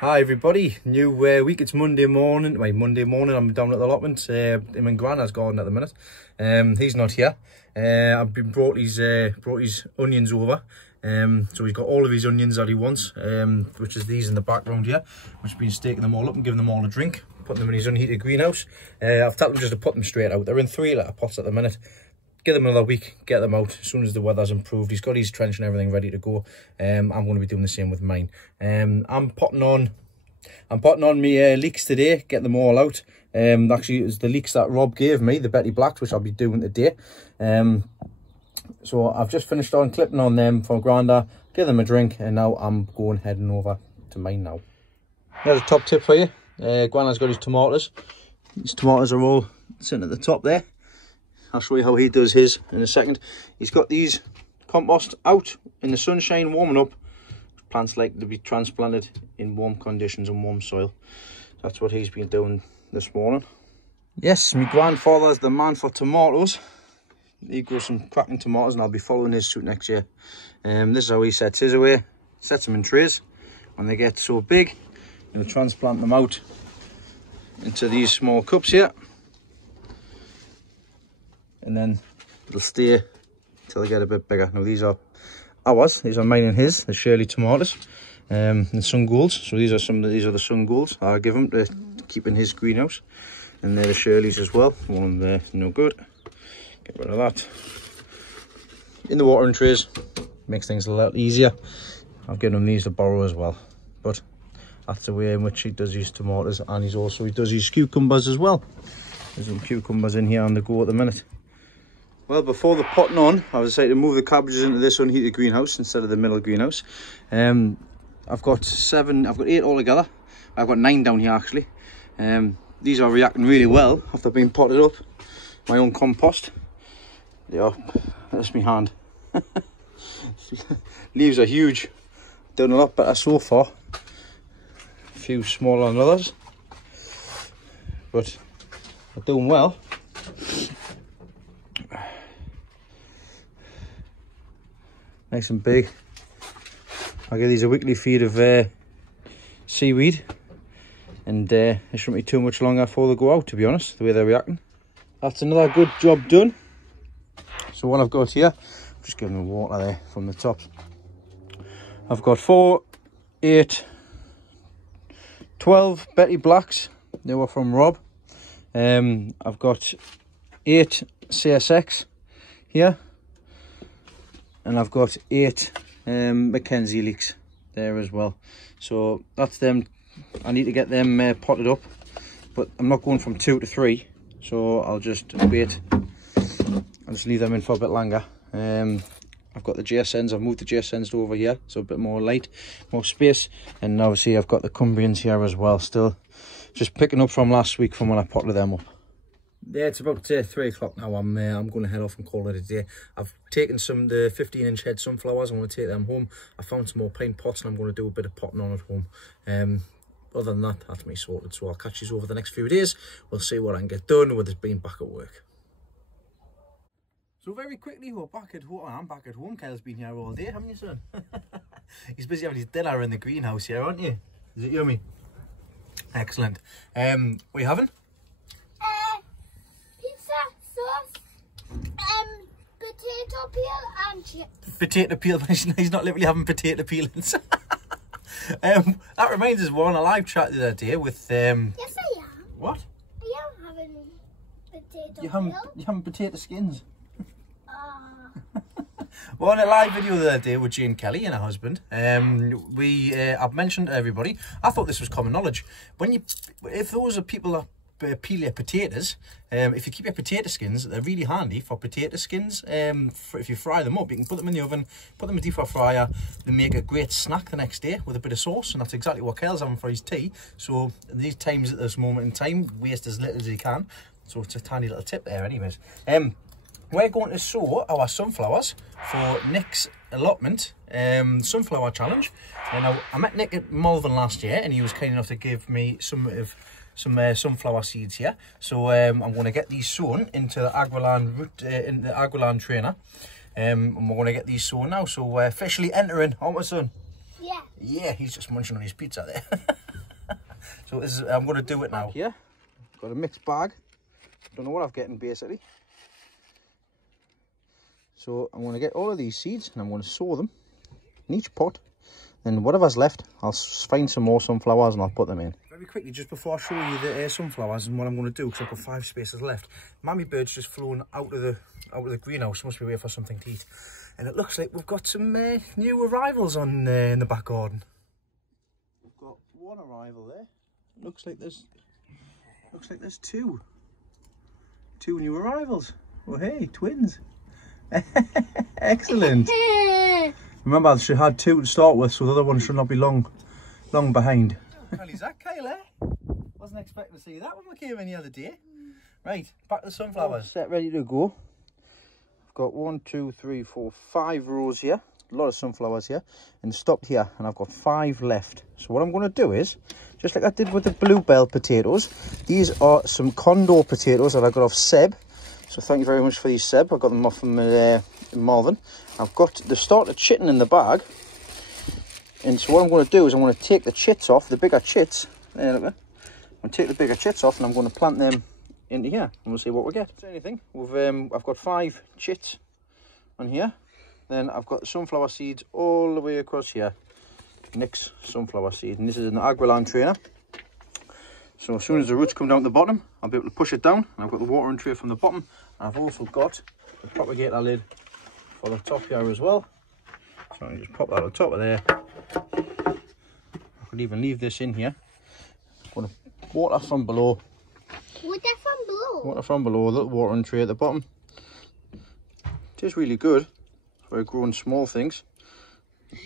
Hi everybody, new week. It's Monday morning. I'm down at the allotment. Him and Grandad's garden at the minute. He's not here. I've been brought his onions over. So he's got all of his onions that he wants, which is these in the background here, which has been staking them all up and giving them all a drink, putting them in his unheated greenhouse. I've told him just to put them straight out. They're in 3-litre pots at the minute. Give them another week, get them out as soon as the weather's improved. He's got his trench and everything ready to go. I'm going to be doing the same with mine. I'm potting on my leeks today, get them all out. Actually, it was the leeks that Rob gave me, the Betty Blacks, which I'll be doing today. So I've just finished on clipping on them for Grandad, give them a drink, and now I'm heading over to mine now. Here's a top tip for you. Grandad's got his tomatoes. His tomatoes are all sitting at the top there. I'll show you how he does his in a second. He's got these compost out in the sunshine, warming up. Plants like to be transplanted in warm conditions and warm soil. That's what he's been doing this morning. Yes, my grandfather's the man for tomatoes. He grows some cracking tomatoes and I'll be following his suit next year. This is how he sets his away. Sets them in trays. When they get so big, he'll transplant them out into these small cups here. And then it'll stay till they get a bit bigger. Now these are ours, these are mine and his, the Shirley tomatoes, and sun golds. So these are the sun golds I give him to keep in his greenhouse, and they're the Shirleys as well. One of them there, no good. Get rid of that. In the watering trays, makes things a lot easier. I've given him these to borrow as well, but that's the way in which he does his tomatoes, and he does his cucumbers as well. There's some cucumbers in here on the go at the minute. Well, before the potting on, I decided to move the cabbages into this unheated greenhouse instead of the middle greenhouse. I've got 8 altogether. I've got 9 down here actually. These are reacting really well after being potted up. My own compost. They are, that's my hand. Leaves are huge. Doing a lot better so far. A few smaller than others. But they're doing well. Nice and big. I'll give these a weekly feed of seaweed, and it shouldn't be too much longer before they go out, to be honest, the way they're reacting. That's another good job done. So what I've got here, just give them water there from the top. I've got 4, 8, 12 Betty Blacks. They were from Rob. I've got 8 CSX here. And I've got 8 Mackenzie leeks there as well. So that's them. I need to get them potted up, but I'm not going from 2 to 3. So I'll just wait. I'll just leave them in for a bit longer. I've got the JSNs. I've moved the JSNs over here, so a bit more light, more space. And obviously I've got the Cumbrians here as well. Still just picking up from last week from when I potted them up. Yeah, it's about 3 o'clock now. I'm going to head off and call it a day. I've taken the 15-inch head sunflowers. I'm going to take them home. I found some more pine pots and I'm going to do a bit of potting on at home. Other than that, that's me sorted. So I'll catch you over the next few days. We'll see what I can get done with this being back at work. So very quickly, we're back at home. I'm back at home. Kyle's been here all day, haven't you, son? He's busy having his dinner in the greenhouse here, aren't you? Is it yummy? Excellent. What are you having? Potato peel and chips. Potato peel. He's not literally having potato peelings. That reminds us, we're on a live chat the other day with Yes, I am. What? I am having potato You having potato skins? We're on a live video the other day with Jane Kelly and her husband. I've mentioned to everybody, I thought this was common knowledge. If those are people that peel your potatoes, if you keep your potato skins, they're really handy for potato skins. If you fry them up, you can put them in the oven, put them in a deep fryer. They make a great snack the next day with a bit of sauce, and that's exactly what Kyle's having for his tea. So these times, at this moment in time, waste as little as you can. So it's a tiny little tip there anyways. We're going to sow our sunflowers for Nick's allotment sunflower challenge. Now, I met Nick at Malvern last year and he was kind enough to give me some sunflower seeds here. So I'm going to get these sown into the Aguilan trainer. And we're going to get these sown now. So we're officially entering, aren't we, son? Yeah. Yeah, he's just munching on his pizza there. So this is, I'm going to do it now. Here, got a mixed bag. Don't know what I've getting basically. So I'm going to get all of these seeds and I'm going to sow them in each pot. Then whatever's left, I'll find some more sunflowers and I'll put them in. Very quickly, just before I show you the sunflowers and what I'm going to do, because I've got 5 spaces left. Mammy bird's just flown out of the greenhouse. Must be waiting for something to eat. And it looks like we've got some new arrivals on in the back garden. We've got one arrival there. Looks like there's two new arrivals. Oh hey, twins. Excellent. Remember, I should have had 2 to start with, so the other one should not be long behind. Well, is that Kyle, eh? Wasn't expecting to see that when we came in the other day. Right, back to the sunflowers. Set ready to go. I've got 1, 2, 3, 4, 5 rows here. A lot of sunflowers here. And stopped here, and I've got 5 left. So what I'm going to do is, just like I did with the bluebell potatoes, these are some condor potatoes that I got off Seb. So thank you very much for these, Seb. I got them off from in Malvern. They've started chitting in the bag. And so what I'm going to do is I'm going to take the chits off, the bigger chits. There, look. I'm going to take the bigger chits off and I'm going to plant them into here. And we'll see what we get. Anything. I've got 5 chits on here. Then I've got sunflower seeds all the way across here. Nick's sunflower seed. And this is an Agriland trainer. So as soon as the roots come down to the bottom, I'll be able to push it down. And I've got the watering tray from the bottom. And I've also got the propagator lid for the top here as well. So I just pop that on top of there. I could even leave this in here. I'm going to water from below. Water from below? Water from below, a little watering tray at the bottom. It is really good for growing small things.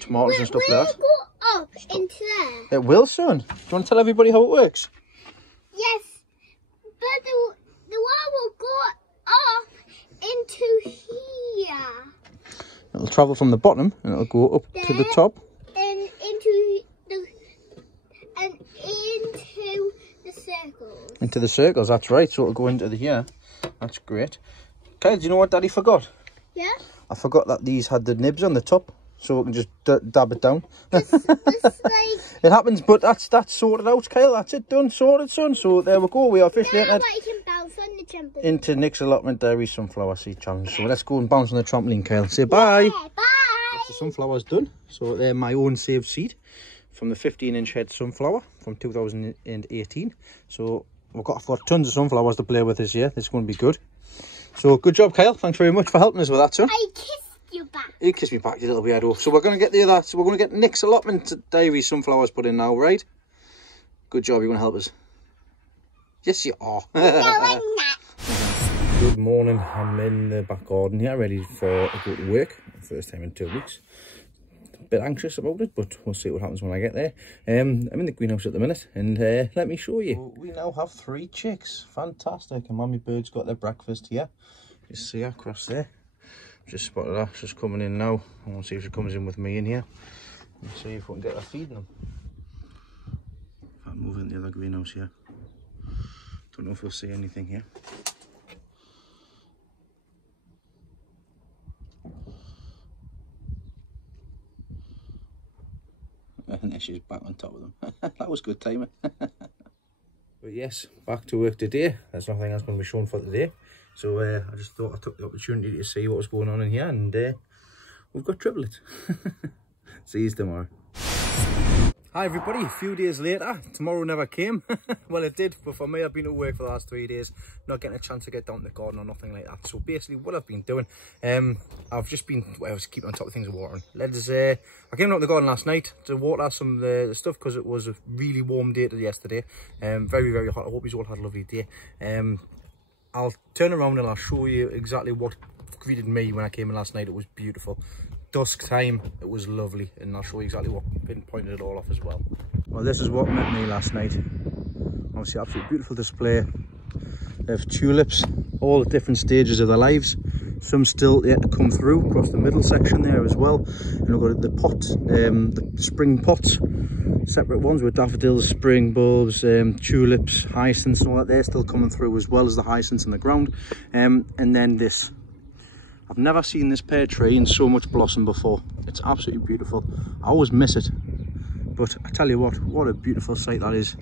Tomatoes and stuff like that. Will it go up into there? It will, son. Do you want to tell everybody how it works? Yes, but the water will go up into here. It'll travel from the bottom and it'll go up to the top. And into the circles. Into the circles, that's right. So it'll go into the here. That's great. Kyle, do you know what Daddy forgot? Yeah? I forgot that these had the nibs on the top, so we can just dab it down. It's like... It happens, but that's sorted out, Kyle. That's it, done, sorted, son. So there we go. We are officially entered into Nick's Allotment Dairy Sunflower Seed Challenge. So let's go and bounce on the trampoline, Kyle. Say bye. Yeah, bye. That's the sunflowers done. So they're my own saved seed from the 15-inch head sunflower from 2018. So I've got tons of sunflowers to play with this year. This is going to be good. So good job, Kyle. Thanks very much for helping us with that, son. I kissed you back. You kissed me back, you little weirdo. So we're going to get the other. So we're going to get Nick's Allotment Dairy sunflowers put in now, right? Good job. You're going to help us. Yes, you are. No, I'm not. Good morning. I'm in the back garden here, ready for a go to work. First time in 2 weeks. A bit anxious about it, but we'll see what happens when I get there. I'm in the greenhouse at the minute, and let me show you. So we now have 3 chicks. Fantastic. And Mummy Bird's got their breakfast here. You see her across there. Just spotted her. She's coming in now. I want to see if she comes in with me in here. And see if we can get her feeding them. If I move in the other greenhouse here. Don't know if we'll see anything here. And there she's back on top of them. That was good timing. But yes, back to work today. There's nothing else going to be shown for today. So I just thought I took the opportunity to see what was going on in here, and we've got triplets. See you tomorrow. Hi everybody, a few days later. Tomorrow never came. Well, it did, but for me, I've been at work for the last 3 days, not getting a chance to get down to the garden or nothing like that. So basically what I've been doing, I've just been, I was keeping on top of things and watering. I came down to the garden last night to water some of the stuff because it was a really warm day yesterday. Very, very hot. I hope you all had a lovely day. I'll turn around and I'll show you exactly what greeted me when I came in last night. It was beautiful. Dusk time, it was lovely, and I'll show you exactly what pinpointed it all off as well. Well, this is what met me last night. Obviously, absolutely beautiful display of tulips, all at different stages of their lives. Some still yet to come through across the middle section there as well. And we've got the pots, the spring pots, separate ones with daffodils, spring bulbs, tulips, hyacinths and all that. They're still coming through, as well as the hyacinths in the ground. And then this I've never seen this pear tree in so much blossom before. It's absolutely beautiful. I always miss it, but I tell you what a beautiful sight that is.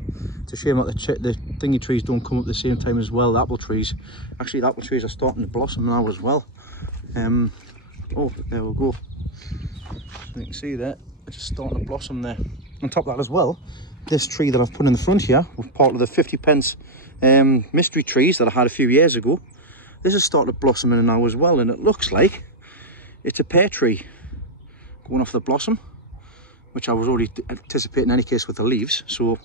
It's a shame that the thingy trees don't come up at the same time as well. The apple trees, actually the apple trees are starting to blossom now as well. Oh, there we go. So you can see that it's just starting to blossom there. On top of that as well, this tree that I've put in the front here was part of the 50p mystery trees that I had a few years ago. This has started blossoming now as well, and it looks like it's a pear tree going off the blossom, which I was already anticipating in any case with the leaves, so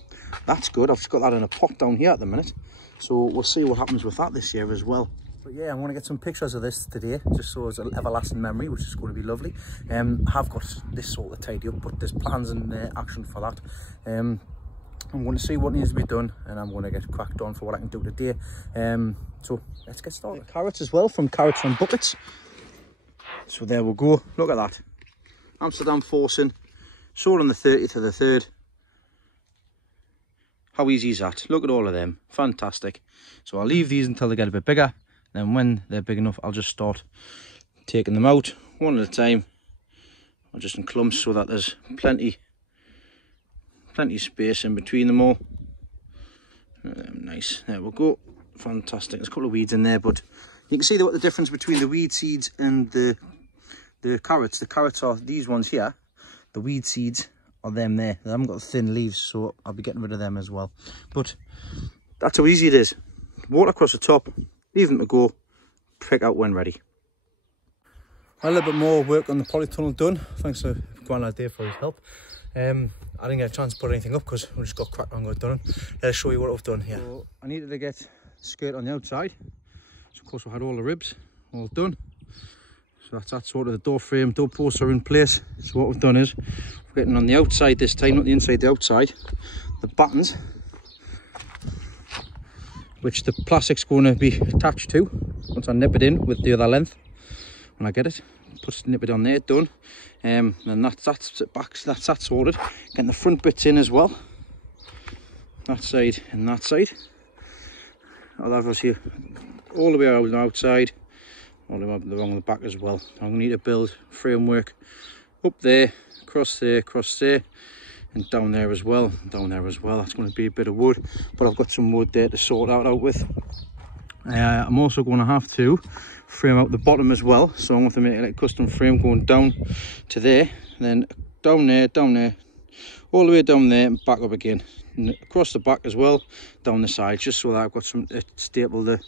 that's good. I've just got that in a pot down here at the minute, so we'll see what happens with that this year as well. But yeah, I want to get some pictures of this today, just so it's an everlasting memory, which is going to be lovely. I have got this sort of tidy up, but there's plans and action for that. I'm going to see what needs to be done, and I'm going to get cracked on for what I can do today. So let's get started. Carrots as well, from Carrots on Buckets. So there we go. Look at that. Amsterdam forcing, sold on the 30th of the 3rd. How easy is that? Look at all of them. Fantastic. So I'll leave these until they get a bit bigger. Then when they're big enough, I'll just start taking them out one at a time, or just in clumps, so that there's plenty space in between them all. Nice. There we go. Fantastic. There's a couple of weeds in there, but you can see what the difference between the weed seeds and the carrots. The carrots are these ones here. The weed seeds are them there. They haven't got thin leaves, so I'll be getting rid of them as well. But that's how easy it is. Water across the top, leave them to go, pick out when ready. A little bit more work on the polytunnel done. Thanks to Grandad there for his help. I didn't get a chance to put anything up because we just got cracked on, got done. Let's show you what I've done here. So I needed to get the skirt on the outside. So of course we had all the ribs all done. So that's that sort of the door frame, door posts are in place. So what we've done is we're getting on the outside this time, not the inside, the outside. The battens, which the plastic's going to be attached to once I nip it in with the other length. When I get it, nip it on there, done. And that's that sorted. Getting the front bits in as well. That side and that side. I'll have us here all the way around the outside, all the way along the back as well. I'm going to need to build framework up there, across there, and down there as well, down there as well. That's going to be a bit of wood, but I've got some wood there to sort out with. I'm also going to have to frame out the bottom as well, so I'm going to make a custom frame going down to there, then down there, all the way down there and back up again, and across the back as well, down the side, just so that I've got some staple the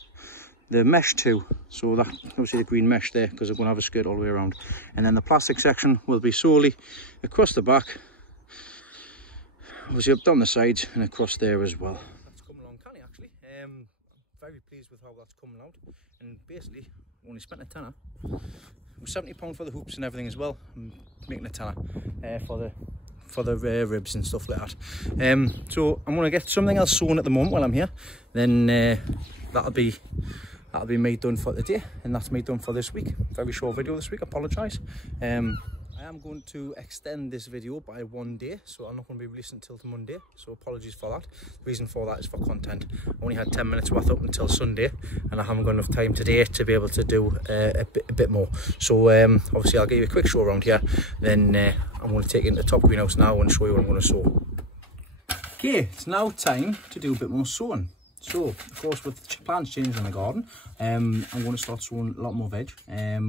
mesh to, so that obviously the green mesh there, because I'm going to have a skirt all the way around. And then the plastic section will be solely across the back, obviously up down the sides and across there as well. That's coming along canny actually. I'm very pleased with how that's coming out, and basically only spent a tenner. It was £70 for the hoops and everything as well. I'm making a tenner for the ribs and stuff like that. So I'm going to get something else sewn at the moment while I'm here. Then that'll be me done for the day, and that's me done for this week. Very short video this week, apologise. I am going to extend this video by 1 day, so I'm not going to be releasing until Monday, so apologies for that. The reason for that is for content. I only had 10 minutes worth up until Sunday, and I haven't got enough time today to be able to do a bit more. So obviously I'll give you a quick show around here, then I'm going to take it into the top greenhouse now and show you what I'm going to sow. Okay, it's now time to do a bit more sowing. So, of course, with plants changing in the garden, I'm going to start sowing a lot more veg,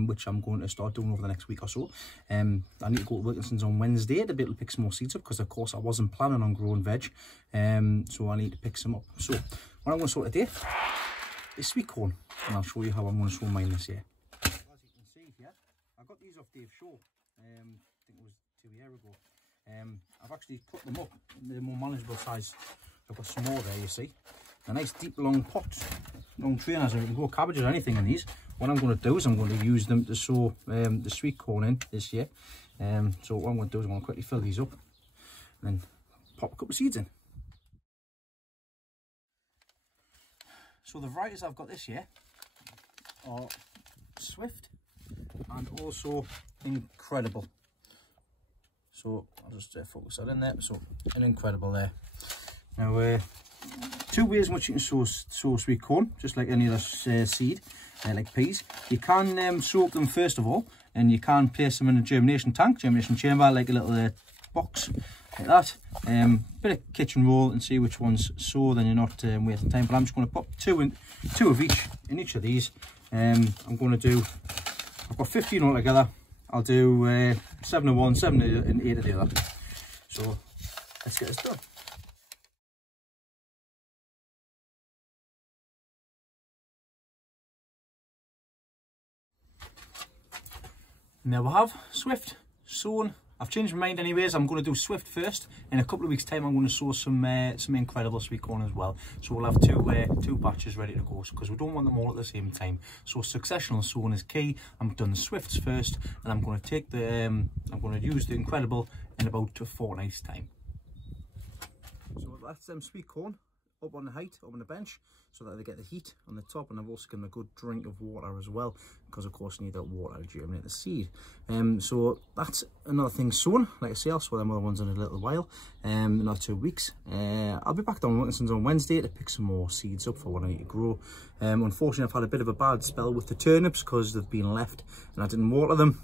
which I'm going to start doing over the next week or so. I need to go to Wilkinson's on Wednesday to be able to pick some more seeds up, because, of course, I wasn't planning on growing veg, so I need to pick some up. So, what I'm going to sow today is sweet corn, and I'll show you how I'm going to sow mine this year. As you can see here, I got these off Dave's show, I think it was 2 years ago. I've actually cut them up in the more manageable size. I've got some more there, you see. A nice deep long pot, long trainers, so you can grow cabbages or anything in these. What I'm going to do is I'm going to use them to sow the sweet corn in this year. So what I'm going to do is I'm going to quickly fill these up and then pop a couple of seeds in. So the varieties I've got this year are Swift and also Incredible. So I'll just focus that in there. So an Incredible there. Now 2 ways in which you can sow sweet corn, just like any other seed. like peas. You can soak them first of all, and you can place them in a germination tank, germination chamber, like a little box like that. Bit of kitchen roll and see which ones sow, then you're not wasting time. But I'm just going to put two of each in each of these. I'm going to do, I've got 15 altogether. I'll do 7 of one, 7 and 8 of the other. So let's get this done. And there we have Swift sown. I've changed my mind anyways. I'm going to do Swift first. In a couple of weeks time I'm going to sow some incredible sweet corn as well. So we'll have two batches ready to go, because we don't want them all at the same time. So successional sowing is key. I'm done the Swifts first, and I'm going to take the I'm going to use the incredible in about a fortnight's time. So that's sweet corn up on the height, up on the bench, so that they get the heat on the top, and I've also given them a good drink of water as well, because of course you need that water to germinate the seed. So that's another thing sown. Like I say, I'll sow them other ones in a little while, another 2 weeks. I'll be back down Wilkinson's on Wednesday to pick some more seeds up for what I need to grow. Unfortunately I've had a bit of a bad spell with the turnips because they've been left and I didn't water them.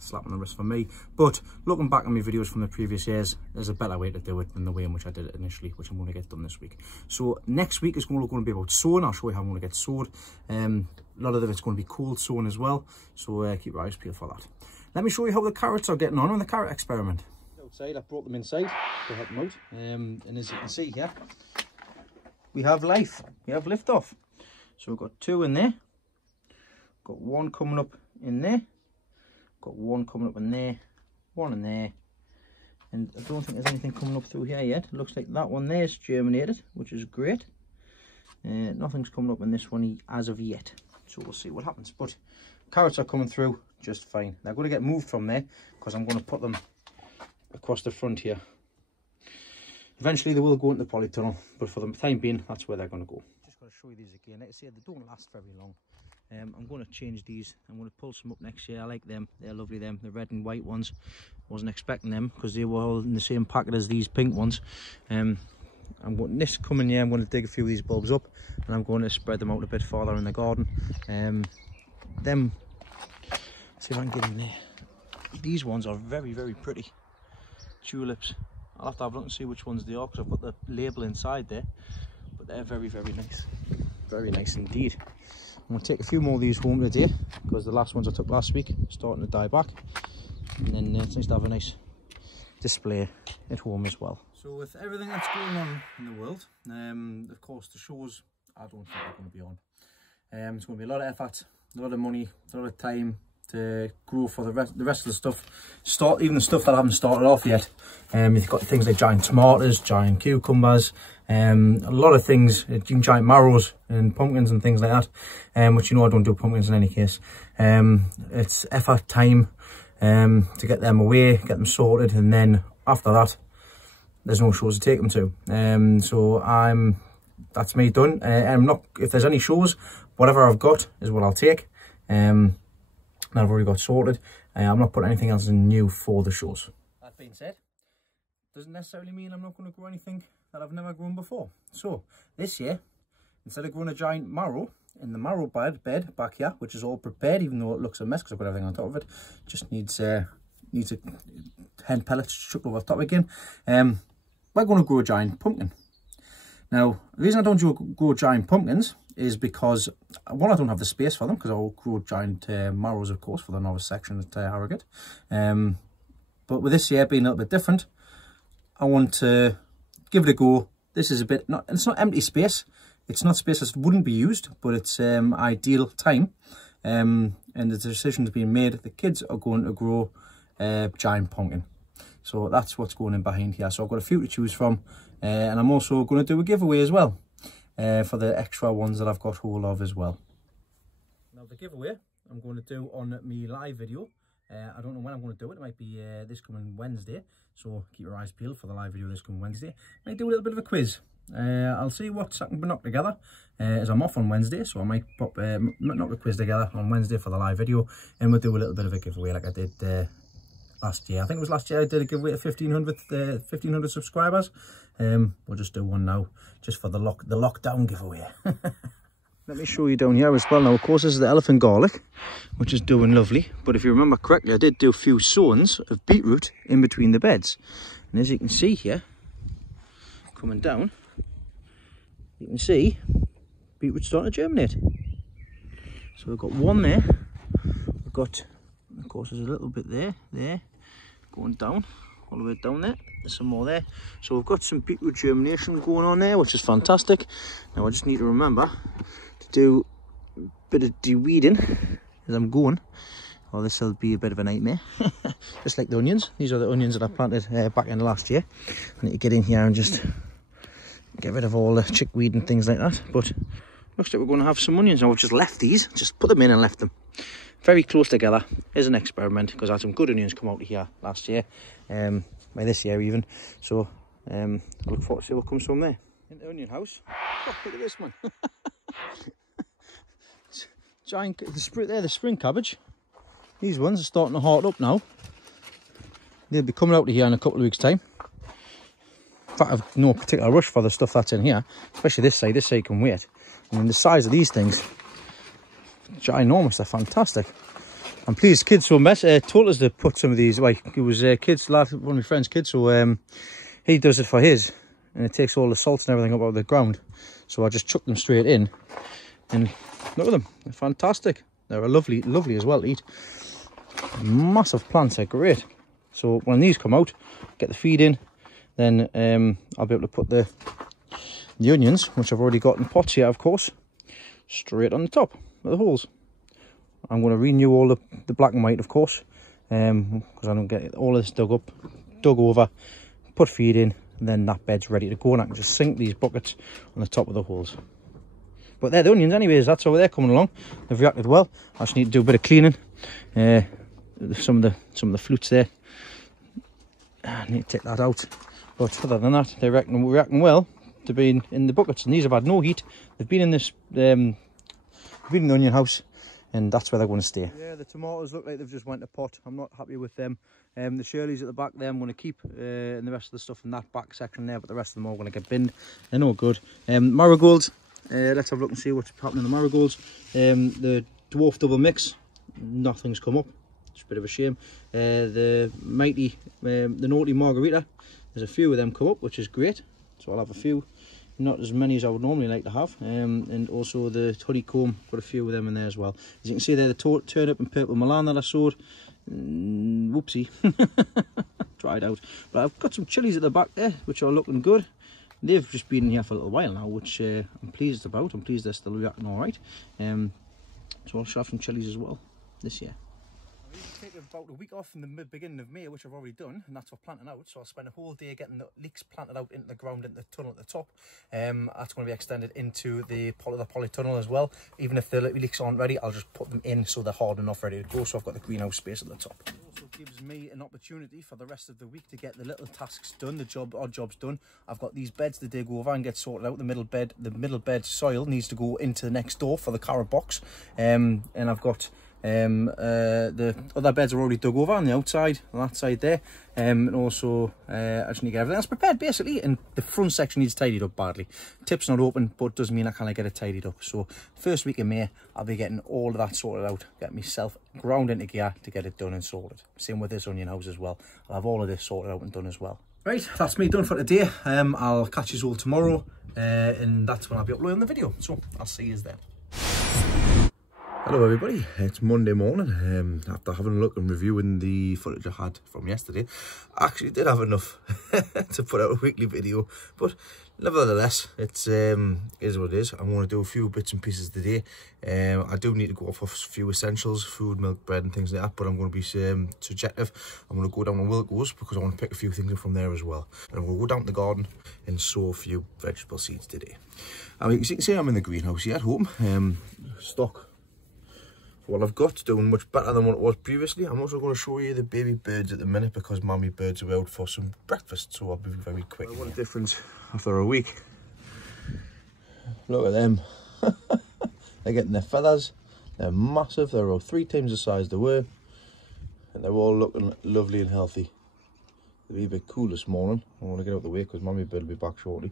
Slap on the wrist for me, but looking back on my videos from the previous years, there's a better way to do it than the way in which I did it initially, which I'm going to get done this week. So next week is going to be about sowing. I'll show you how I'm going to get sowed. A lot of it's going to be cold sown as well, so keep your eyes peeled for that. Let me show you how the carrots are getting on the carrot experiment. Outside, I've brought them inside to help them out, and as you can see here, we have life, we have lift off. So we've got 2 in there, got 1 coming up in there, got 1 coming up in there, 1 in there, and I don't think there's anything coming up through here yet. It looks like that one there is germinated, which is great. Nothing's coming up in this one as of yet, so we'll see what happens. But carrots are coming through just fine. They're going to get moved from there because I'm going to put them across the front here. Eventually they will go into the polytunnel, but for the time being, that's where they're going to go. Just got to show you these again. Like I said, they don't last very long. I'm going to change these. I'm going to pull some up next year. I like them. They're lovely, them. The red and white ones. Wasn't expecting them because they were all in the same packet as these pink ones. I'm going this coming year. I'm going to dig a few of these bulbs up, and I'm going to spread them out a bit farther in the garden. Them, see if I can get in there. These ones are very, very pretty. Tulips. I'll have to have a look and see which ones they are, because I've got the label inside there. But they're very, very nice. Very nice indeed. I'm going to take a few more of these home today, because the last ones I took last week are starting to die back. And then it's nice to have a nice display at home as well. So with everything that's going on in the world, of course the shows I don't think are going to be on. It's going to be a lot of effort, a lot of money, a lot of time to grow for the rest of the stuff. Even the stuff that I haven't started off yet. You've got things like giant tomatoes, giant cucumbers, a lot of things, giant marrows and pumpkins and things like that, which you know I don't do pumpkins in any case. It's effort, time to get them away, get them sorted, and then after that there's no shows to take them to. So that's me done. I'm not, if there's any shows, whatever I've got is what I'll take. And I've already got sorted. I'm not putting anything else in new for the shows. That being said, doesn't necessarily mean I'm not going to grow anything that I've never grown before. So this year, instead of growing a giant marrow in the marrow bed back here, which is all prepared, even though it looks a mess because I've got everything on top of it, just needs a hen pellets chucked over the top again. We're going to grow a giant pumpkin. Now, the reason I don't grow giant pumpkins is because, one, I don't have the space for them, because I'll grow giant marrows, of course, for the novice section at Harrogate. But with this year being a little bit different, I want to give it a go. This is a bit, it's not empty space. It's not space that wouldn't be used, but it's ideal time. And the decision's being made. The kids are going to grow a giant pumpkin. So that's what's going in behind here. So I've got a few to choose from. And I'm also going to do a giveaway as well. For the extra ones that I've got hold of as well. Now the giveaway I'm going to do on my live video. I don't know when I'm going to do it. It might be this coming Wednesday. So keep your eyes peeled for the live video this coming Wednesday. I might do a little bit of a quiz. I'll see what I can knock together as I'm off on Wednesday. So I might pop knock the quiz together on Wednesday for the live video. And we'll do a little bit of a giveaway like I did last year. I think it was last year I did a giveaway to 1,500 subscribers. We'll just do one now, just for the lockdown giveaway. Let me show you down here as well. Now, of course, this is the elephant garlic, which is doing lovely. But if you remember correctly, I did do a few sowings of beetroot in between the beds. And as you can see here, coming down, you can see beetroot starting to germinate. So we've got one there. We've got, of course, there's a little bit there, going down, all the way down there. There's some more there. So we've got some beetroot germination going on there, which is fantastic. Now I just need to remember to do a bit of de-weeding as I'm going, or this will be a bit of a nightmare. Just like the onions. These are the onions that I planted back in last year. I need to get in here and just get rid of all the chickweed and things like that. But looks like we're going to have some onions now. I've just left these, just put them in and left them very close together. Here's an experiment, because I had some good onions come out of here last year, by this year even. So I look forward to see what comes from there. In the onion house. Oh, look at this one. Giant, the spring cabbage. These ones are starting to heart up now. They'll be coming out of here in a couple of weeks' time. In fact, I've no particular rush for the stuff that's in here, especially this side. This side can wait. I mean, the size of these things, ginormous. They're fantastic. I'm pleased kids told us to put some of these. Like, it was kids, one of my friend's kids, so he does it for his, and it takes all the salt and everything up out of the ground. So I just chuck them straight in, and look at them. They're fantastic. They're lovely as well to eat. Massive plants. They're great. So when these come out, get the feed in, then I'll be able to put the onions, which I've already got in pots here, of course, straight on the top of the holes. I'm going to renew all the black and white, of course, because I don't get all of this dug over, put feed in, and then that bed's ready to go, and I can just sink these buckets on the top of the holes. But they're the onions anyways. That's how they're coming along. They've reacted well. I just need to do a bit of cleaning. Some of the flutes there, I need to take that out. But other than that, they're reacting well to being in the buckets, and these have had no heat. They've been in this been in the onion house, and that's where they're going to stay. Yeah, the tomatoes look like they've just went to pot. I'm not happy with them. The Shirleys at the back there I'm going to keep, and the rest of the stuff in that back section there, but the rest of them are all going to get binned. They're no good. Marigolds, let's have a look and see what's happening in the marigolds. The dwarf double mix, nothing's come up. It's a bit of a shame. The naughty margarita, there's a few of them come up, which is great. So I'll have a few, not as many as I would normally like to have. And also the honeycomb, got a few of them in there as well. As you can see there, the turnip and purple Milan that I sowed, whoopsie, dried out. But I've got some chilies at the back there, which are looking good. They've just been in here for a little while now, which I'm pleased about. I'm pleased they're still reacting all right. So I'll have some chilies as well this year. Take about a week off in the beginning of May, which I've already done, and that's for planting out. So I'll spend a whole day getting the leeks planted out into the ground, into the tunnel at the top. That's going to be extended into the polytunnel as well. Even if the leeks aren't ready, I'll just put them in so they're hard enough, ready to go. So I've got the greenhouse space at the top. It also gives me an opportunity for the rest of the week to get the little tasks done, the odd jobs done. I've got these beds to dig over and get sorted out. The middle bed soil needs to go into the next door for the carrot box, and I've got the other beds are already dug over on the outside, on that side there, and also I just need to get everything else prepared basically, and the front section needs tidied up badly. Tip's not open, but it does mean I can't get it tidied up. So first week of May I'll be getting all of that sorted out, get myself ground into gear to get it done and sorted. Same with this onion house as well. I'll have all of this sorted out and done as well. Right, that's me done for today. I'll catch you all tomorrow, and that's when I'll be uploading the video, so I'll see you then. Hello everybody, it's Monday morning. After having a look and reviewing the footage I had from yesterday, I actually did have enough to put out a weekly video, but nevertheless, it is what it is. I'm going to do a few bits and pieces today. I do need to go off a few essentials, food, milk, bread and things like that, but I'm going to be subjective. I'm going to go down to Wilco's because I want to pick a few things up from there as well. And I'm going to go down to the garden and sow a few vegetable seeds today. I mean, as you can see, I'm in the greenhouse here at home. Stock. What I've got doing much better than what it was previously. I'm also going to show you the baby birds at the minute because mommy birds are out for some breakfast, so I'll be very quick. What a difference after a week. Look at them. They're getting their feathers. They're massive. They're about 3 times the size they were, and they're all looking lovely and healthy. They'll be a bit cool this morning. I want to get out of the way because mommy bird will be back shortly.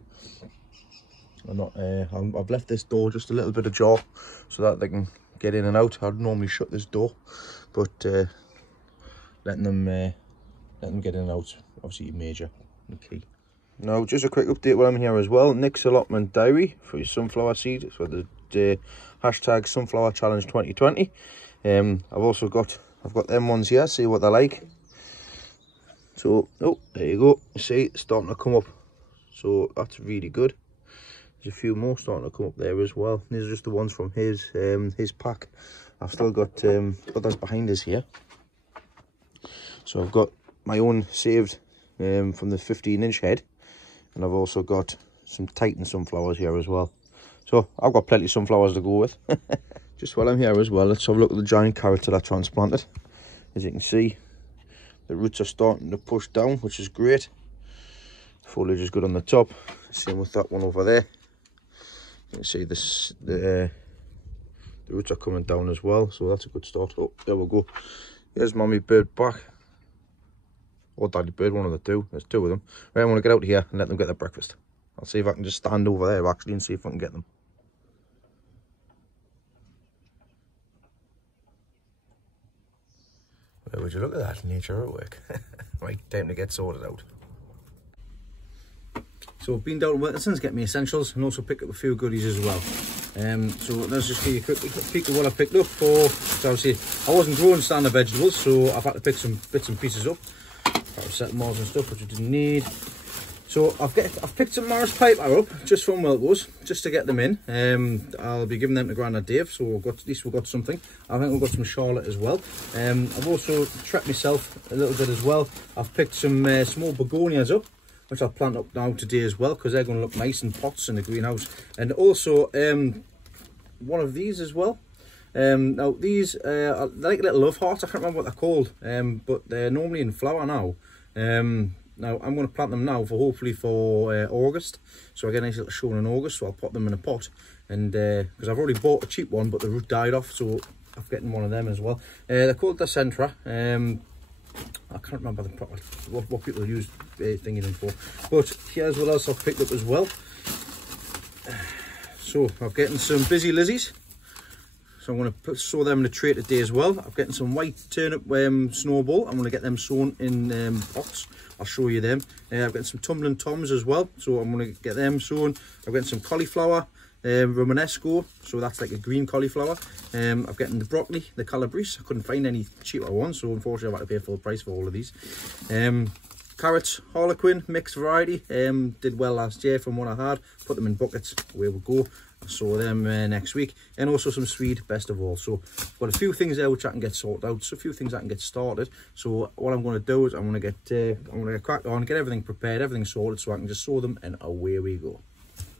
I'm not. I've left this door just a little bit ajar so that they can get in and out. I'd normally shut this door, but letting them get in and out, obviously major and key. Now, just a quick update while I'm here as well. Nick's allotment diary for his sunflower seed for the hashtag Sunflower Challenge 2020. I've got them ones here. See what they're like. So, oh, there you go. You see, it's starting to come up. So that's really good. There's a few more starting to come up there as well. These are just the ones from his pack. I've still got others behind us here. So I've got my own saved from the 15-inch head, and I've also got some Titan sunflowers here as well. So I've got plenty of sunflowers to go with. Just while I'm here as well, let's have a look at the giant carrots that I transplanted. As you can see, the roots are starting to push down, which is great. Foliage is good on the top. Same with that one over there. You can see this, the roots are coming down as well, so that's a good start. Oh, there we go. Here's Mommy Bird back. Or Daddy Bird, one of the two. There's two of them. Right, I'm going to get out here and let them get their breakfast. I'll see if I can just stand over there actually and see if I can get them. Where would you look at that? Nature at work. Right, time to get sorted out. So I've been down to Wilkinson's, get me essentials, and also picked up a few goodies as well. So let's just give you a quick peek of what I picked up for. So obviously I wasn't growing standard vegetables, so I've had to pick some bits and pieces up. Got set mars and stuff which I didn't need. So I've picked some Morris Piper up just from Wilco's, just to get them in. I'll be giving them to Grandad Dave, so at least we've got something. I think we've got some Charlotte as well. I've also treated myself a little bit as well. I've picked some small begonias up, which I'll plant up now today as well, because they're going to look nice in pots in the greenhouse. And also one of these as well. Now these are like little love hearts. I can't remember what they're called, but they're normally in flower now. Now I'm going to plant them now for hopefully for August, so I get a nice little showing in August. So I'll put them in a pot, and because I've already bought a cheap one, but the root died off, so I'm getting one of them as well. They're called the Centra. I can't remember what people use thingy them for, but here's what else I've picked up as well. So I'm getting some Busy Lizzies, so I'm going to sow them in a tray today as well. I'm getting some white turnip snowball. I'm going to get them sown in pots. I'll show you them. I've got some tumbling toms as well, so I'm going to get them sown. I've got some cauliflower, Romanesco, so that's like a green cauliflower. I've gotten the broccoli, the calabrese. I couldn't find any cheaper ones, so unfortunately I've had to pay full price for all of these. Carrots, Harlequin, mixed variety. Did well last year from what I had. Put them in buckets, away we go. I'll sow them next week. And also some Swede, best of all. So I've got a few things there which I can get sorted out. So a few things I can get started. So what I'm going to do is I'm going to get cracked on, get everything prepared, everything sorted, so I can just sow them, and away we go.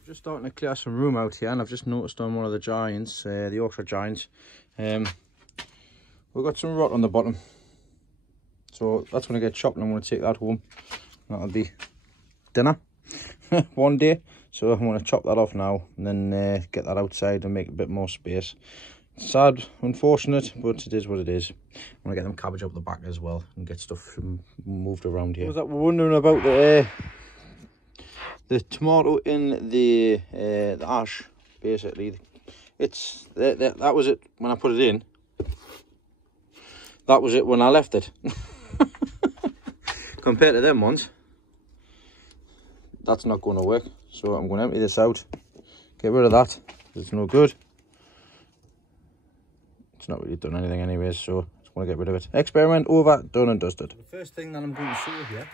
Just starting to clear some room out here, and I've just noticed on one of the giants, the Yorkshire giants, we've got some rot on the bottom. So that's going to get chopped, and I'm going to take that home. That'll be dinner one day. So I'm going to chop that off now, and then get that outside and make a bit more space. Sad, unfortunate, but it is what it is. I'm going to get them cabbage up the back as well, and get stuff moved around here. Was that we're wondering about the tomato in the ash, basically. It's that was it when I put it in. That was it when I left it. Compared to them ones, that's not going to work. So I'm going to empty this out, get rid of that. It's no good. It's not really done anything anyways, so just want to get rid of it. Experiment over, done and dusted. The first thing that I'm going to show here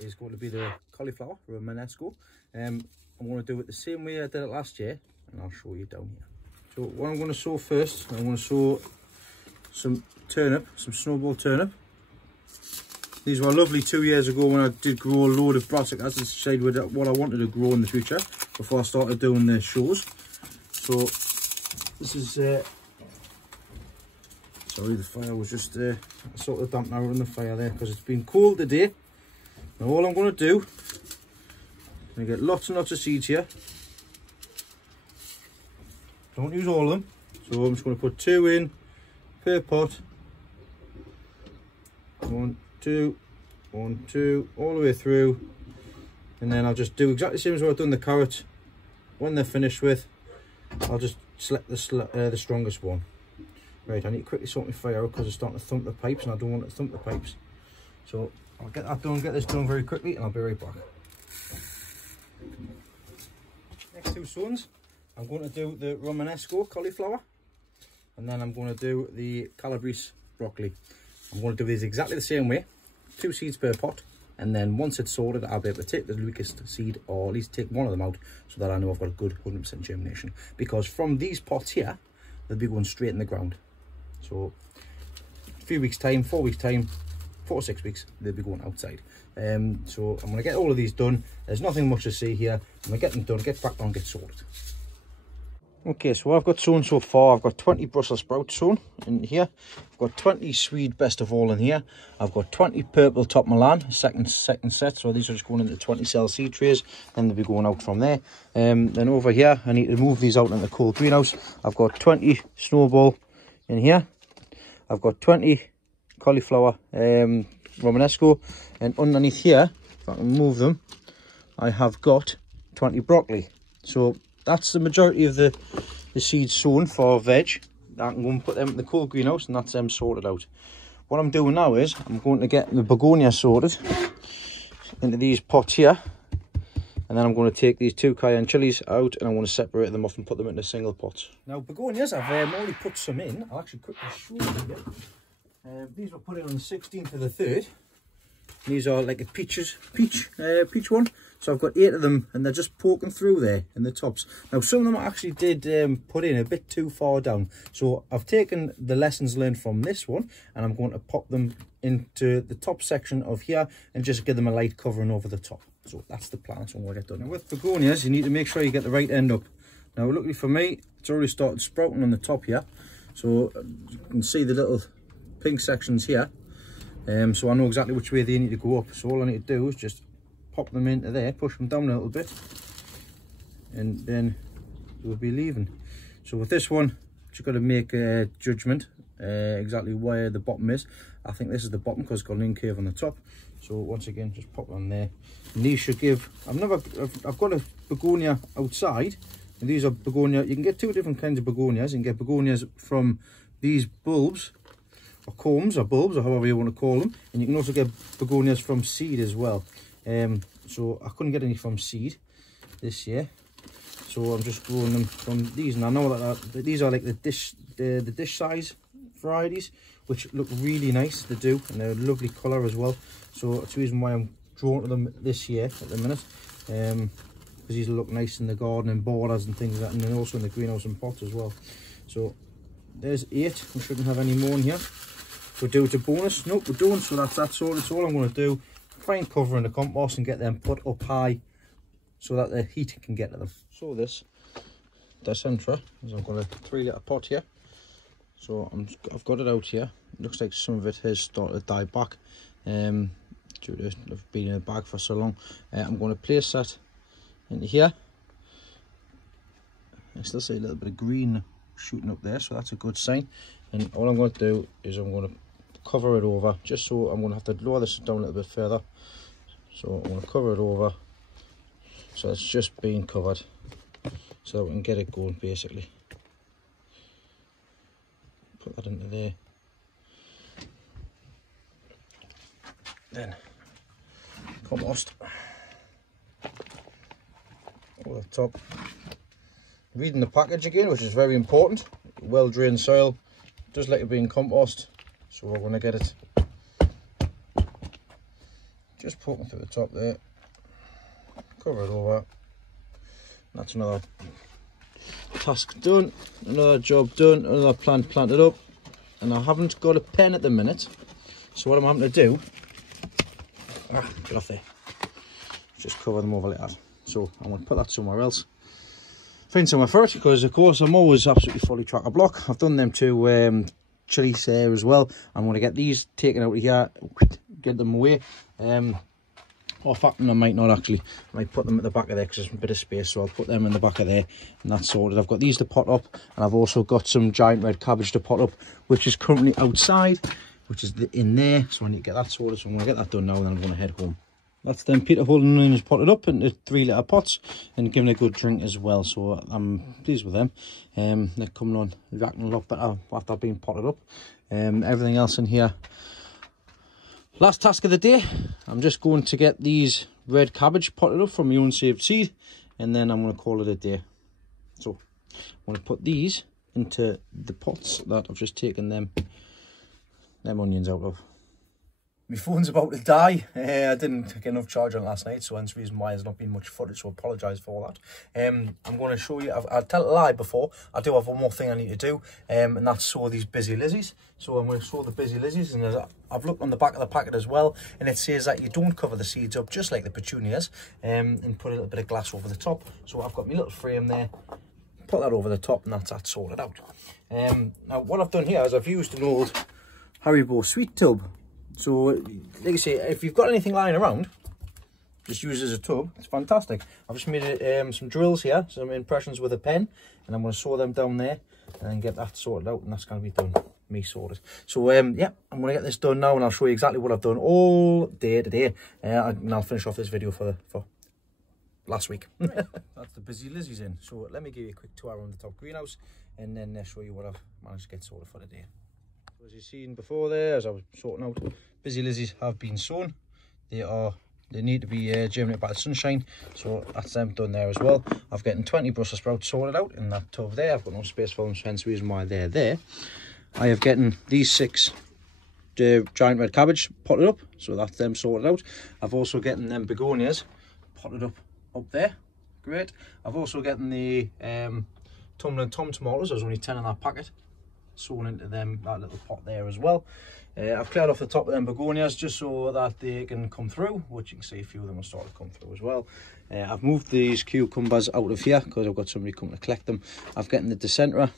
is going to be the cauliflower, Romanesco. I'm going to do it the same way I did it last year, and I'll show you down here. So what I'm going to sow first, I'm going to sow some turnip, some snowball turnip. These were lovely 2 years ago when I did grow a load of brassicas to decide what I wanted to grow in the future before I started doing the shows. So this is sorry, the fire was just sort of damp now in the fire there because it's been cold today. Now all I'm going to do, I'm going to get lots and lots of seeds here. Don't use all of them, so I'm just going to put 2 in per pot. 1, 2, 1, 2, all the way through, and then I'll just do exactly the same as what I've done the carrot. when they're finished with, I'll just select the strongest one. Right, I need to quickly sort my fire out because it's starting to thump the pipes and I don't want it to thump the pipes. So I'll get that done, get this done very quickly, and I'll be right back. Next two sewings, I'm going to do the Romanesco cauliflower, and then I'm going to do the Calabrese broccoli. I'm going to do these exactly the same way, 2 seeds per pot, and then once it's sorted, I'll be able to take the weakest seed, or at least take one of them out, so that I know I've got a good 100% germination. Because from these pots here, they'll be going straight in the ground. So a few weeks time, 4 weeks time, 4 to 6 weeks, they'll be going outside. So I'm going to get all of these done. There's nothing much to see here. I'm going to get them done, get back on, get sorted. Okay, so what I've got sown so far, I've got 20 Brussels sprouts sown in here. I've got 20 Swede best of all in here. I've got 20 purple top Milan, second set. So these are just going into 20 cell seed trays, then they'll be going out from there. Then over here, I need to move these out in the cold greenhouse. I've got 20 snowball in here. I've got 20 cauliflower Romanesco, and underneath here, if I can move them, I have got 20 broccoli. So that's the majority of the seeds sown for veg. I can go and put them in the cold greenhouse, and that's them sorted out. What I'm doing now is I'm going to get the begonia sorted into these pots here, and then I'm going to take these 2 cayenne chilies out and I'm going to separate them off and put them into single pots. Now begonias, I've already put some in. I'll actually quickly show you here. These were put in on the 16th of the 3rd. These are like a peach one. So I've got 8 of them, and they're just poking through there in the tops. Now some of them I actually did put in a bit too far down. So I've taken the lessons learned from this one, and I'm going to pop them into the top section of here and just give them a light covering over the top. So that's the plan. That's what we'll get done. Now with begonias, you need to make sure you get the right end up. Now luckily for me, it's already started sprouting on the top here. So you can see the little pink sections here. So I know exactly which way they need to go up. So all I need to do is just pop them into there, push them down a little bit, and then we'll be leaving. So with this one, you've got to make a judgment exactly where the bottom is. I think this is the bottom because it's got an incurve on the top. So once again, just pop them there. And these should give, I've got a begonia outside, and these are begonia. You can get 2 different kinds of begonias. You can get begonias from these bulbs, or combs, or bulbs, or however you want to call them, and you can also get begonias from seed as well. So I couldn't get any from seed this year, so I'm just growing them from these. And I know that these are like the dish size varieties, which look really nice to do, and they're a lovely colour as well. So that's the reason why I'm drawn to them this year at the minute, because these look nice in the garden and borders and things like that, and then also in the greenhouse and pots as well. So there's 8. We shouldn't have any more in here. We'll do it a bonus. Nope, we don't. So that's sorted. So all I'm going to do, try and cover in the compost and get them put up high so that the heat can get to them. So this Dicentra is, I've got a 3-litre pot here. So I've got it out here. It looks like some of it has started to die back due to being in the bag for so long. I'm going to place that into here. I still see a little bit of green shooting up there, so that's a good sign. And all I'm going to do is I'm going to cover it over, just so I'm going to have to lower this down a little bit further. So I'm going to cover it over so it's just being covered, so that we can get it going basically. Put that into there. Then compost over the top. Reading the package again, which is very important. Well drained soil, just like it being compost. So we're going to get it just poking through the top there, cover it over. That's another task done, another job done, another plant planted up. And I haven't got a pen at the minute, so what I'm having to do, get off there, just cover them over like that. So I'm going to put that somewhere else, find somewhere for it, because of course I'm always absolutely fully tracker block. I've done them to chilies there as well. I'm going to get these taken out of here, get them away. Or in fact, I might not actually. I might put them at the back of there because there's a bit of space, so I'll put them in the back of there, and that's sorted. I've got these to pot up, and I've also got some giant red cabbage to pot up, which is currently outside, which is in there, so I need to get that sorted. So I'm going to get that done now, and then I'm going to head home. that's them Peter holding onions potted up into 3-litre pots and giving a good drink as well. So I'm pleased with them. They're coming on, reacting a lot better after being potted up. Everything else in here. Last task of the day, I'm just going to get these red cabbage potted up from my own saved seed, and then I'm going to call it a day. So I'm going to put these into the pots that I've just taken them onions out of. My phone's about to die. I didn't get enough charge on it last night, so that's the reason why there's not been much footage, so I apologise for that. I'm going to show you, I'll tell a lie before, I do have one more thing I need to do, and that's sow these busy lizzies. So I'm going to sow the busy lizzies, and I've looked on the back of the packet as well, and it says that you don't cover the seeds up, just like the petunias, and put a little bit of glass over the top. So I've got my little frame there, put that over the top, and that's that sorted out. Now what I've done here is I've used an old Haribo sweet tub. So, like I say, if you've got anything lying around, just use it as a tub. It's fantastic. I've just made some drills here, some impressions with a pen, and I'm going to sew them down there and then get that sorted out, and that's going to be done. Me sorted. So, yeah, I'm going to get this done now, and I'll show you exactly what I've done all day today, and I'll finish off this video for last week. Right. That's the busy lizzies in. So, let me give you a quick tour around the top greenhouse, and then show you what I've managed to get sorted for today. As you've seen before there, as I was sorting out, busy lizzies have been sown. They need to be germinated by the sunshine, so that's them done there as well. I've gotten 20 Brussels sprouts sorted out in that tub there. I've got no space for them, so hence the reason why they're there. I have gotten these 6 giant red cabbage potted up, so that's them sorted out. I've also gotten them begonias potted up there. Great. I've also gotten the Tumbling Tom tomatoes. There's only 10 in that packet, sown into them, that little pot there as well. I've cleared off the top of them begonias just so that they can come through, which you can see a few of them will start to come through as well. I've moved these cucumbers out of here because I've got somebody coming to collect them. I've gotten the Decentera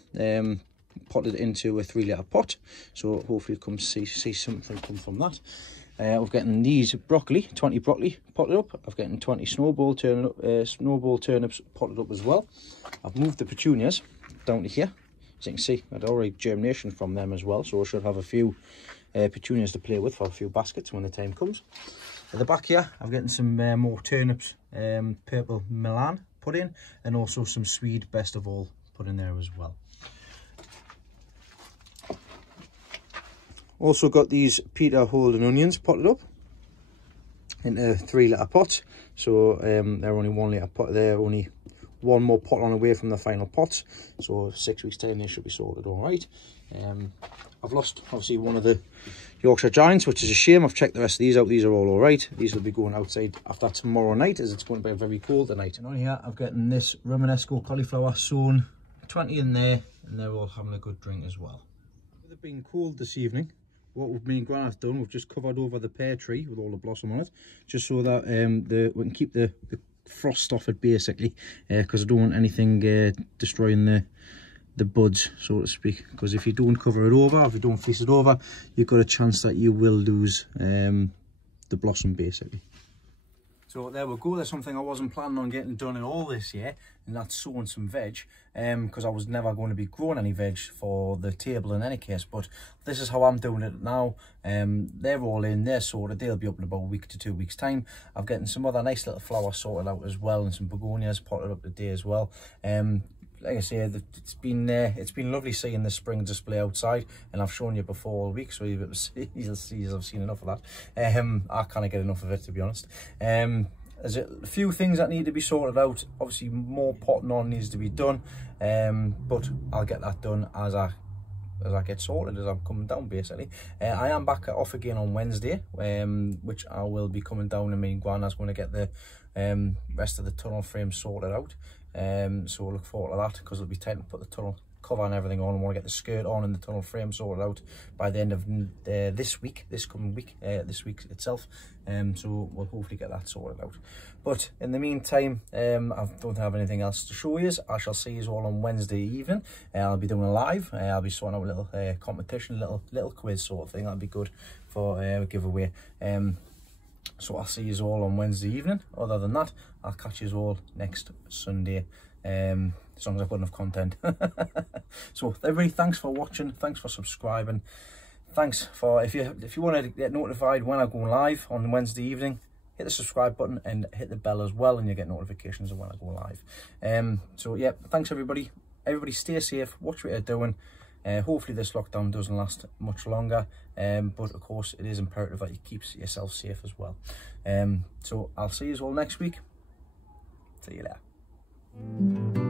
potted into a 3-litre pot, so hopefully come see something come from that. I've gotten these broccoli, 20 broccoli potted up. I've gotten 20 snowball turnips potted up as well. I've moved the petunias down to here. As you can see, I'd already germination from them as well, so I should have a few petunias to play with for a few baskets when the time comes. At the back here, I've gotten some more turnips, purple Milan put in, and also some Swede best of all put in there as well. Also got these Peter Holden onions potted up into 3-litre pots, so they're only 1-litre pot. They're only one more pot on away from the final pots, so 6 weeks time they should be sorted all right. I've lost obviously one of the Yorkshire Giants, which is a shame. I've checked the rest of these out. These are all right. These will be going outside after tomorrow night, as it's going to be very cold tonight. And on here I've gotten this Romanesco cauliflower sown, 20 in there, and they're all having a good drink as well. With it being cold this evening, what me and Grandad have done, we've just covered over the pear tree with all the blossom on it, just so that we can keep the frost off it basically, because I don't want anything destroying the buds, so to speak, because if you don't cover it over, if you don't fleece it over, you've got a chance that you will lose the blossom basically. So there we go. There's something I wasn't planning on getting done in all this year, and that's sowing some veg, because I was never going to be growing any veg for the table in any case, but this is how I'm doing it now. They're all in, they're sorted, they'll be up in about a week to 2 weeks time. I've gotten some other nice little flowers sorted out as well, and some begonias potted up today as well. Like I say, it's been lovely seeing the spring display outside, and I've shown you before all week, so you'll see I've seen enough of that. I can't get enough of it, to be honest. There's a few things that need to be sorted out. Obviously more potting on needs to be done, but I'll get that done as I get sorted, as I'm coming down basically. I am back off again on Wednesday, which I will be coming down, and me and Grandad's going to get the rest of the tunnel frame sorted out. So we'll look forward to that, because it'll be time to put the tunnel cover and everything on. I want to get the skirt on and the tunnel frame sorted out by the end of this coming week itself. So we'll hopefully get that sorted out. But in the meantime, I don't have anything else to show you. I shall see you all on Wednesday evening. I'll be doing a live. I'll be sorting out a little competition, little quiz sort of thing. That'll be good for a giveaway. So I'll see you all on Wednesday evening. Other than that, I'll catch you all next Sunday, as long as I've got enough content. So everybody, thanks for watching, thanks for subscribing, thanks for, if you want to get notified when I go live on Wednesday evening, hit the subscribe button and hit the bell as well, and you get notifications of when I go live. So yeah, thanks everybody. Everybody stay safe, watch what you're doing. Hopefully this lockdown doesn't last much longer, but of course it is imperative that you keep yourself safe as well. So I'll see you all next week. See you later.